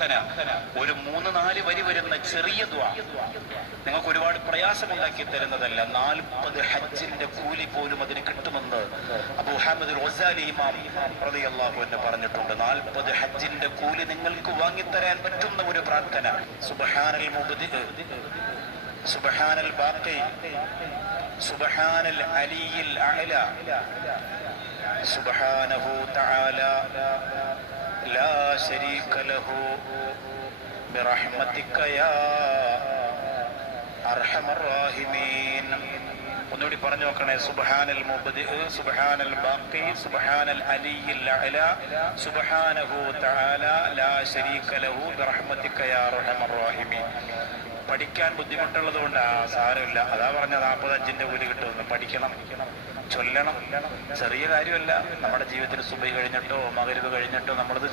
പ്രാർത്ഥന. ഒരു മൂന്ന് നാല് വരി വരുന്ന ചെറിയ ദ്വാ നിങ്ങൾക്ക് ഒരുപാട് പ്രയാസമുണ്ടാക്കി തരുന്നതല്ല. നാൽപ്പത് ഹജ്ജിന്റെ കൂലി പോലും അതിന് കിട്ടുമെന്ന് അബു ഹാമിദ് റോസാലി ഇമാം പറഞ്ഞിട്ടുണ്ട്. നാൽപ്പത് ഹജ്ജിന്റെ കൂലി നിങ്ങൾക്ക് വാങ്ങിത്തരാൻ പറ്റുന്ന ഒരു പ്രാർത്ഥന. സുബഹാനൽ മുബദി സുബ്ഹാനൽ സുബ്ഹാനൽ അലിയിൽ സുബ്ഹാനഹു തആല ലാ ശരീക ലഹു برحمتك يا أرحم الراحمين ഒന്നുകൂടി പറഞ്ഞു നോക്കണേ സുബ്ഹാനൽ മുബ്ദി സുബ്ഹാനൽ ബാഖി സുബ്ഹാനൽ അലിയിൽ അഅല സുബ്ഹാനഹു തആല ലാ ശരീക ലഹു ബിറഹ്മതിക യാ അർഹമർ റഹീമീൻ പഠിക്കാൻ ബുദ്ധിമുട്ടുള്ളത് കൊണ്ട് ആ സാരമില്ല. അതാ പറഞ്ഞ നാൽപ്പത്തഞ്ചിന്റെ കൂലി കിട്ടുമെന്ന്. പഠിക്കണം. ചൊല്ലണം. ചെറിയ കാര്യമല്ല. നമ്മുടെ ജീവിതത്തിൽ സുബൈ കഴിഞ്ഞിട്ടോ മകരുവ് കഴിഞ്ഞിട്ടോ നമ്മളത്